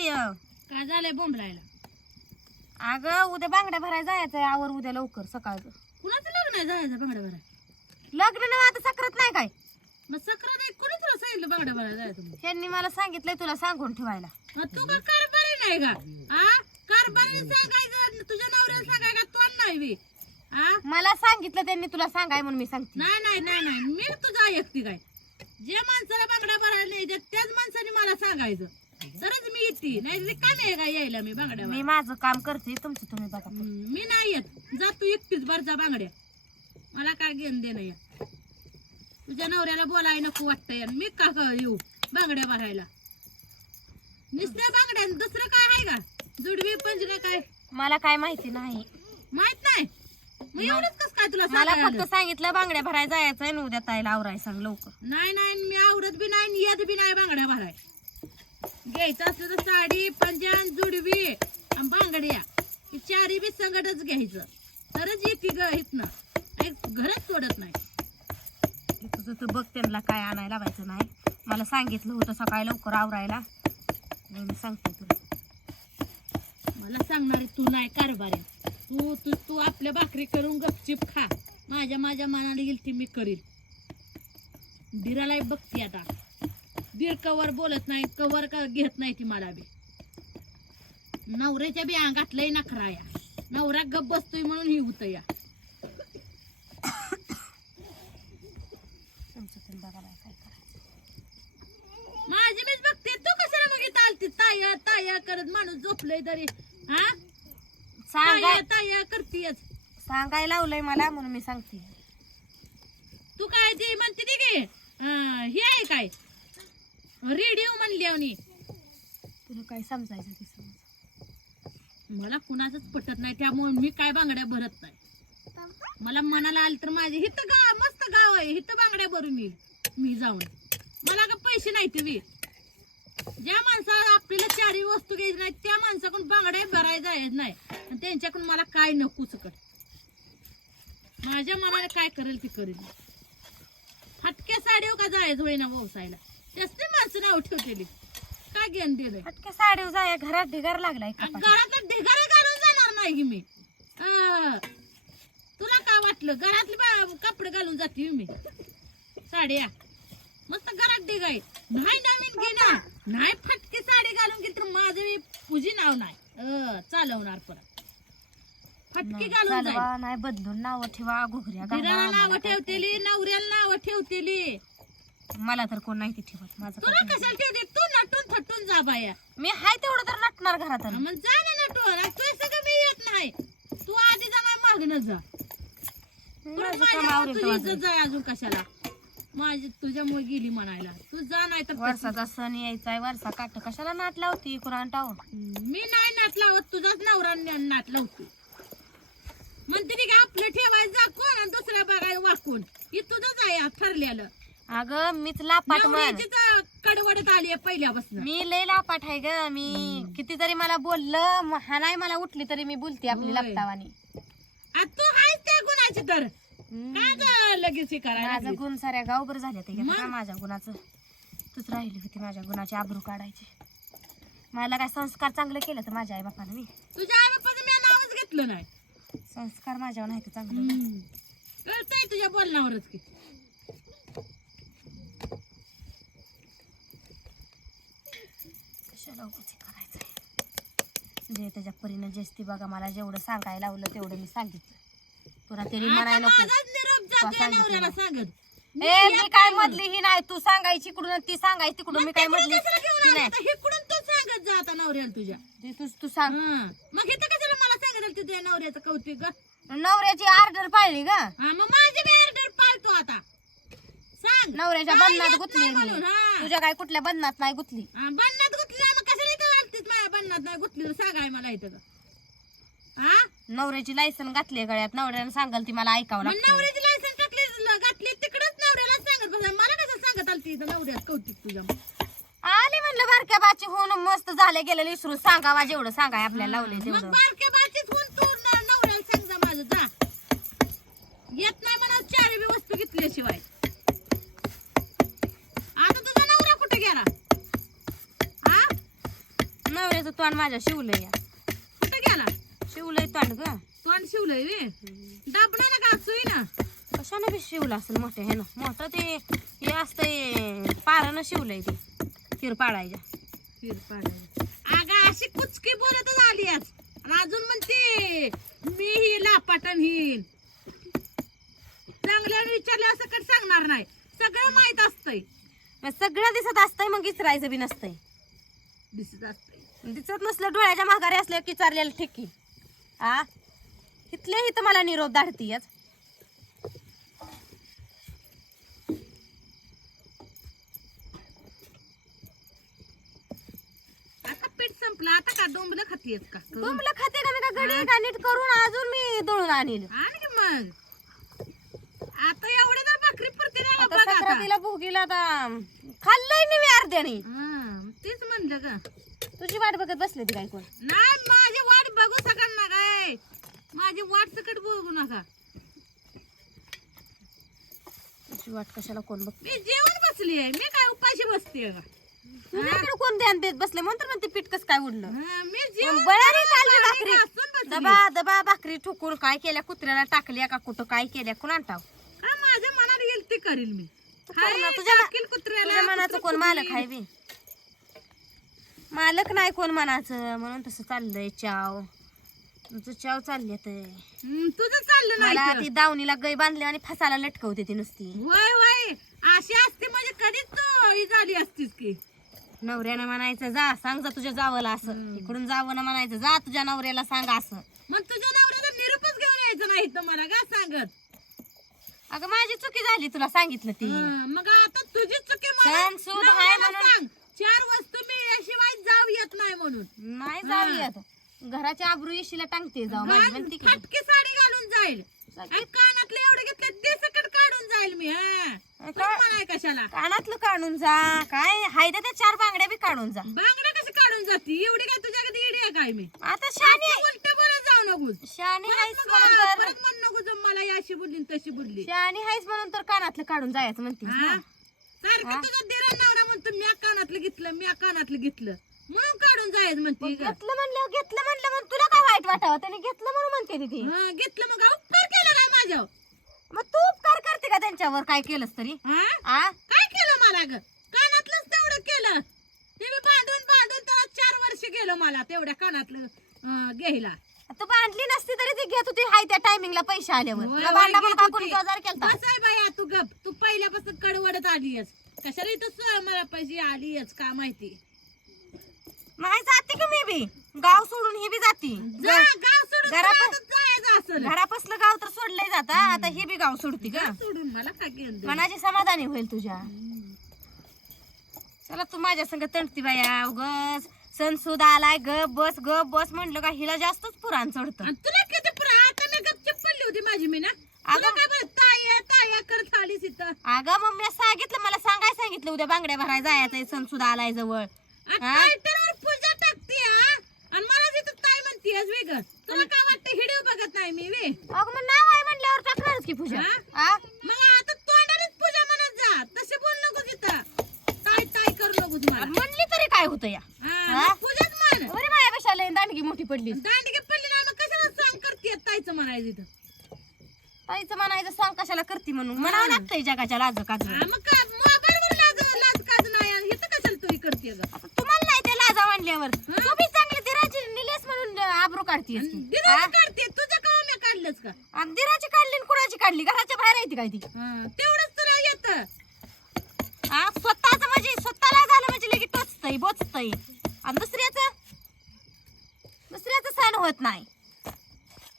बाई काय झालंय बोंबलायला? अगं उद्या बांगड्या भरायला जायचंय आवर उद्या लवकर सकाळचं. कुणाचं लग्न आहे जायचं बांगड्या भराय लग्न ना आता सकरत नाही काय? मग सक्रा नाही कोणी तुला सांगितलं बांगड्या भरायला जायचं म्हणून? त्यांनी मला सांगितलंय तुला सांगून ठेवायला. मग तू का कारभारी नाही का? कारभारी सांगायचं तुझ्या नवऱ्याला सांगाय का? तोंड नाही बी. मला सांगितलं त्यांनी तुला सांगाय म्हणून मी सांगते. नाही नाही नाही नाही. मी तुझा ऐकते काय? जे माणसाला बांगड्या भरायला नाही त्याच माणसाने मला सांगायचं. तरच मी येते नाही काय नाही का यायला मी बांगड्या मी माझं काम करते तुमचं तुम्ही बघा मी नाही येत. जा तू एकटीच भरचा बांगड्या. मला काय घेणं देणं या. तुझ्या नवऱ्याला बोलाय नको वाटतंय मी का क- येऊ बांगड्या भरायला? नुसत्या बांगड्या आणि दुसरं काय आहे का? जुडवी पंजरा काय? मला काय माहिती नाही. माहीत नाही? मग एवढंच कस काय तुला मला सांगायला फक्त सांगितलं बांगड्या भरायला जायचंय आणि उद्या ताईला आवराय सांग लवकर. नाही नाही मी आवडत बी नाही आणि येत बी नाही बांगड्या भराय. घ्यायचं असलं तर साडी पंजान जुडवी आणि बांगड्या. हे चारी बी संगटच घ्यायचं. तरच येते ग इथनं नाही घरच सोडत नाही. तुझं तू बघ त्यांना काय आणायला लावायचं नाही. मला सांगितलं होतं सकाळी लवकर आवरायला. मी सांगते तुला. मला सांगणारे तू नाही कारभारी. तू तू तू आपल्या भाकरी करून गपचिप खा. माझ्या माझ्या मनाला येईल ती मी करील. दिराला बघते आता. दीर कवर बोलत नाही कवर क- घेत नाही ती मला बी. नवऱ्याच्या बी अंगात लय नखरा या. नवरा गप बसतोय म्हणून ही होतं या. माझी मीच बघते तू कशाला मग इथं आलती? ताया ताया करत माणूस झोपलंय तरी. हा? सांगाय ताया ताया करतीयच. सांगाय लावलंय मला म्हणून मी सांगते. तू काय ती म्हणते ती अं, हे आहे काय? रेडिओ म्हणली आणि तुला काय समजायचं ते समज. मला कुणाचंच पटत नाही त्यामुळे मी काय बांगड्या भरत नाही. मला मनाला आलं तर माझे हिथं गाव मस्त गाव आहे हिथं बांगड्या भरून येईल मी जाऊन. मला का पैसे नाही ते बी ज्या माणसाला आपल्याला चारही वस्तू घ्यायची नाही त्या माणसाकडून बांगड्या भरायला जायच नाही. आणि त्यांच्याकडून मला काय नको सकट. माझ्या मनाला काय करेल ती करेल. हटक्या साडीव का जायचं होईना व्यवसायाला जास्ती माणसं नाव ठेवतेली काय घेऊन दिलंय फटके साडीव जाय घरात ढिगार लागलाय आणि. घरातलं ढिगारे घालून जाणार नाही मी. तुला काय वाटलं? घरातले बा- कपडे घालून जाते मी. साड्या. मस्त घरात ढिगाय नाही नवीन घेणार. नाही फटकी साडी घालून गेली तर माझं मी पूजी नाव नाही. अं, चालवणार परत. फटकी नाही, घालून जाईल. चालवा नाही बदलून नाव ठेवा घुगऱ्या घाला, दिराला आम्हाला नावं काय ठेवतेली नवऱ्याला नावं ठेवतेली. ते- मला तर कोण नाही ते ठेवत. माझं तुला काय. कशाला ठेवते? तू नटून थटून जा बाया. मी हाय तेवढं तर नटणार घरात आणि. मग जा ना नटून. आणि तू सगळं मी येत नाही. तू आधी जा ना मागणं जा. माझं माझ्या काम गावात आवरेल तुझी तेव्हा इज्जत जाईल. जाय अजून कशाला? माझी तुझ्यामुळे गेली म्हणायला. तू जा नाही तर वर्षाचा सण यायचाय वर्षा काट कशाला नाट लावती कुराण टाव मी नाही नाट लावत तुझाच नवरा न- नाट लावतो. म्हणते ती का आपलं ठेवायचं दाखवून आणि दुसऱ्या बघायला वाकून. हे तुझंच आहे ठरलेलं. अगं मीच लापाट म्हण. कडवडत आली पहिल्यापासून. मी लय लापाट आहे ग. मी किती जरी मला बोललं म- हा नाही मला उठली तरी मी बोलते आपली होय. लपटावानी आ, तू आहेस त्या गुणाची तर? गं लगेच हे करायला माझं लागलीस? गुण साऱ्या गावभर झाले ते मग? माझ्या गुणाचं. तूच राहिली होती माझ्या गुणाची आबरू काढायची. मला काय संस्कार चांगले केले तर माझ्या आई बापाने मी? तुझ्या आई बापाचं मी नावच घेतलं नाही. संस्कार माझ्यावर नाही का चांगले. कळतंय तुझ्या बोलण्यावरच की. हे करायचंय जे त्याच्या परीनं जेस्ती बघा मला जेवढं सांगायला लावलं तेवढं मी सांगितलं. तुला तरी आता म्हणाय नको. माझाच निरोप तो जातोय सांगितलं नवऱ्याला ना. सांगत. ए मी काय मधली ही नाही. तू सांगायची इकडून ती सांगायची तिकडून मी काय मधली? ती नाही. इकडून तू सांगत जा आता नवऱ्याला तुझ्या? ती तू तू सांग. हं. मग इथं कशाला मला सांगत तुझ्या नवऱ्याचं कौतिक ग? नवऱ्याची ऑर्डर हा मग माझी बी सांग. नवऱ्याच्या बंधनात येत गुतली नाही मी. म्हणून, हा. तुझ्या काय कुठल्या बंधनात नाही गुतली. हा, बन्नात गुतली मग कशाला इथं वाटतीस माझ्या बन्नात नाही गुतली? सांगाय मला इथं. हा? नवऱ्याची लायसन घातली गळ्यात. नवऱ्यानं सांगाल ती मला ऐकावं मग लागतं. नवऱ्याची लायसन टाकली ल- घातली तिकडच नवऱ्याला सांगत बसा. मला कसं सांगत आलती इथं नवऱ्यात कौतिक तुझ्या? आले म्हणलं बारक्या बाची होऊन मस्त झाले गेलेलं विसरून सांगावा जेवढं सांगाय आपल्याला लावले मग तेवढं. बारक्या बाचीच होऊन तू न- नवऱ्याला सांग जा माझं जा येत नाही म्हणा चारी बी वस्तू घेतल्याशिवाय हा नवऱ्याचं तोंड माझ्या शिवलंय. या कुठे गेला? शिवलंय तोंड ग. तोंड शिवलंय वे. दाबणार ना का सुई ना? कशानं बी शिवलं असेल मोठ्या ह्यानं? मोठं ते हे असतंय पारानं शिवलंय ते तीर पाडायच्या फिर पाडायला. अगं अशी कुचकी बोलतच आली आज. आणि अजून म्हणते मी ही लापाटन हिन. चांगल्याने विचारले असं कधी सांगणार नाही. सगळं माहीत असतंय. मग सगळं दिसत असतंय मग इचरायचं बी नसतंय. दिसत असतंय. दिसत नसलं डोळ्याच्या माघारी असल्या की चाललेलं ठेकी. आ? इथले इथं मला निरोप धाडती आज आता पीठ संपलं आता का डोंबलं खातीयस का? तुमला खाते का मी का? नीट करून अजून मी दळून आणील आणि की मग. आता एवढे तर भाकरी पुरते ना आता बघ आता. सक्रातीला भोगीला आता खाल्लंय मी मी अर्ध्याने. हं, तेच म्हणलं का तुझी वाट बघत बसले ती काय कोण? नाही माझी वाट बघू सकाळ ना काय. माझी वाट सकट बघू नका. तुझी वाट कशाला कोण बघ मी जेवण बसली आहे. मी काय उपाशी बसते का? तुझ्याकडे कोण ध्यान देत बसले? म्हणतो म्हणते पीठ कसं काय उडलं. हं, मी जेवण बळारी चालली भाकरी. बसली. दबा दबा भाकरी ठुकून काय केल्या? कुत्र्याला टाकल्या का? कुठं काय केल्या? टाव काय माझ्या मनात येईल ते करील मी. कर ना, हाय, तुझ्या- टाकील कुत्र्याला, तुझ्या मनाचं कुत्रं कोण मालक फुगील. आहे बी. मालक नाही कोण मनाचं म्हणून तसं चाललंय चाव. तुझं चाव चालले तर तुझं चाललं मला नाही ती दावणीला गै बांधली आणि फसाला लटकवते ती नुसती. वय वय. अशी असते म्हणजे कधीच तू ही झाली असतीस की. नवऱ्यानं म्हणायचं जा सांग जा तुझ्या जावला असं. इकडून जावं ना म्हणायचं जा तुझ्या नवऱ्याला सांग असं. मग तुझ्या नवऱ्याचा निरूपच घेऊन यायचं नाही तर मला का सांगत. अगं माझी चुकी झाली तुला सांगितलं ती. हं, मग आता तुझी चुकी मला सण सूद नवऱ्याला हाय म्हणून- सांग. चार वस्तू मिळाल्याशिवाय म्हणून नाही जाऊ येत घराच्या आबरू इशीला टांगते जाऊ माझी घाल- म्हणते की फाटकी साडी घालून जाईल. आणि कानातले एवढे घेतले ते सकट काढून जाईल मी हा. काय? म्हणाय कशाला? कानातलं काढून जा. काय? हाय त्या चार बांगड्या बी काढून जा. बांगड्या कशी काढून जाती? एवढी काय तुझ्या कधी येडी आहे काय मी? आता शानी उलट बोलत जाऊ नको शानी हायस परत म्हणून मग- तर. परत म्हण नको जम मला याशी बोलली आणि तशी बोलली. शानी हायस म्हणून तर कानातलं काढून जायचं म्हणते हा? सारखं तुझा दिरा नवरा म्हणतो मी कानातलं घेतलं मी कानातलं घेतलं. म्हणून काढून जायचं म्हणते ग. घेतलं म्हणलं घेतलं म्हणलं म्हणून तुला काय वाईट वाटावं? त्याने घेतलं म्हणून म्हणते ती ती हं, घेतलं मग उपकार केलं काय माझ्यावर. मग तू उपकार करते का त्यांच्यावर? काय केलंस तरी? हा? आ? काय केलं मला ग? कानातलंच तेवढं केलं. ते मी बांधून बांधून त्याला चार वर्ष गेलं मला तेवढ्या कानातलं अं, घ्यायला. तू बांधली नसती तरी ती घेत होती. हाय त्या टायमिंगला पैसे आल्यावर. होय, तुला होय, भांडा घेत पण काकून होती. बाजार केलता. बस आहे बाया तू गप. तू पहिल्यापासून कडवडत आलीयस. कशाला इथं स- मला पैसे आलीयच का माहिती? नाही जाते की मी बी? गाव सोडून ही बी जाती. जा गाव सोडून घरात- तुला आता जायचं असेल. घरापासलं गाव तर सोडलंय जाता आता ही बी गाव सोडती ग जा सोडून मला काय घेऊन दे मनाची समाधानी होईल तुझ्या. चला तू माझ्या संग तंटती बाया उगस सण सुद्धा आलाय गप बस गप बस म्हणलं का हिला जास्तच पुराण चढतं. आणि तुला किती पुरा आता मी गपचप पडली होती माझी मी ना. तुला अगं- काय बरं ताया ताया करत आलीस इथं. अगं मग मी सांगितलं मला सांगाय सांगितलं उद्या बांगड्या भराय जायचंय सण सुद्धा आलाय जवळ. हा टाकते हा आणि मला तिथं ताई म्हणतीयस वेग तुला काय वाटतं हिडीव बघत नाही मी वे? अगं मग नाव आहे म्हणल्यावर टाकणारच की पूजा. हा? मग आता तोंडानेच पूजा म्हणत जा. तसे बोल नको तिथं. ताय ताय करू नको तुम्हाला. म्हणली तरी काय होतं या? हा? पूजाच म्हण. बरे माझ्यापेक्षा लय दांडगी मोठी पडली? दांडगे पडली ना मग कशाला सांग करते ताईचं म्हणायचं इथं? ताईचं म्हणायचं सांग कशाला करती म्हणून? म्हणावं लागतंय जगाच्या लाज काज. हा, मग काय मोबाईलवर लाज लाज काज नाही आणि इथं कशाला तू करते तुम्हाला नाही त्या लाजा म्हणल्यावर. तू बी चांगली दिराची निलेस म्हणून आबरू काढतीयस की. दिराला काढते. तुझं का मी काढलंच का? आणि दिराची काढली आणि कुणाची काढली? घराच्या बाहेर येते काय ती? हा, तेवढंच तुला येतं स्वतःच म्हणजे स्वतःला झालं म्हणजे लगेच टोचतय बोचतय. आणि दुसऱ्याच? दुसऱ्याच सण होत नाही.